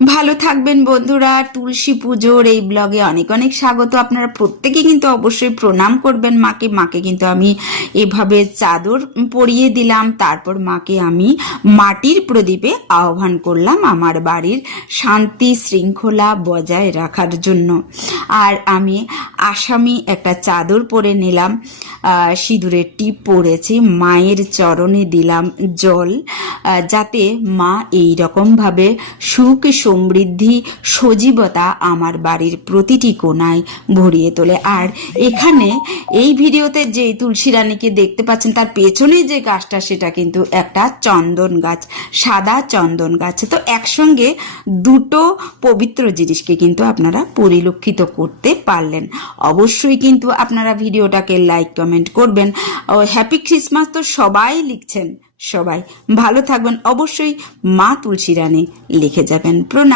ভালো থাকবেন বন্ধুরা। তুলসী পুজোর এই ব্লগে অনেক অনেক স্বাগত। আপনারা প্রত্যেকে কিন্তু অবশ্যই প্রণাম করবেন মাকে। মাকে কিন্তু আমি এভাবে চাদর পরিয়ে দিলাম, তারপর মাকে আমি মাটির প্রদীপে আহ্বান করলাম আমার বাড়ির শান্তি শৃঙ্খলা বজায় রাখার জন্য। আর আমি আসামি একটা চাদর পরে নিলাম, সিঁদুরের টিপ পরেছি, মায়ের চরণে দিলাম জল, যাতে মা এই রকমভাবে সুখ সমৃদ্ধি সজীবতা আমার বাড়ির প্রতিটি কোণায় ভরিয়ে তোলে। আর এখানে এই ভিডিওতে যে তুলসী রানীকে দেখতে পাচ্ছেন তার পেছনে যে গাছটা সেটা কিন্তু একটা চন্দন গাছ, সাদা চন্দন গাছ। তো একসঙ্গে দুটো পবিত্র জিনিসকে কিন্তু আপনারা পরিলক্ষিত করতে পারলেন। অবশ্যই কিন্তু আপনারা ভিডিওটাকে লাইক কমেন্ট করবেন। ও হ্যাপি ক্রিসমাস তো সবাই লিখছেন, সবাই ভালো থাকবেন। অবশ্যই মা তুলসী রানী লিখে যাবেন। প্রণাম।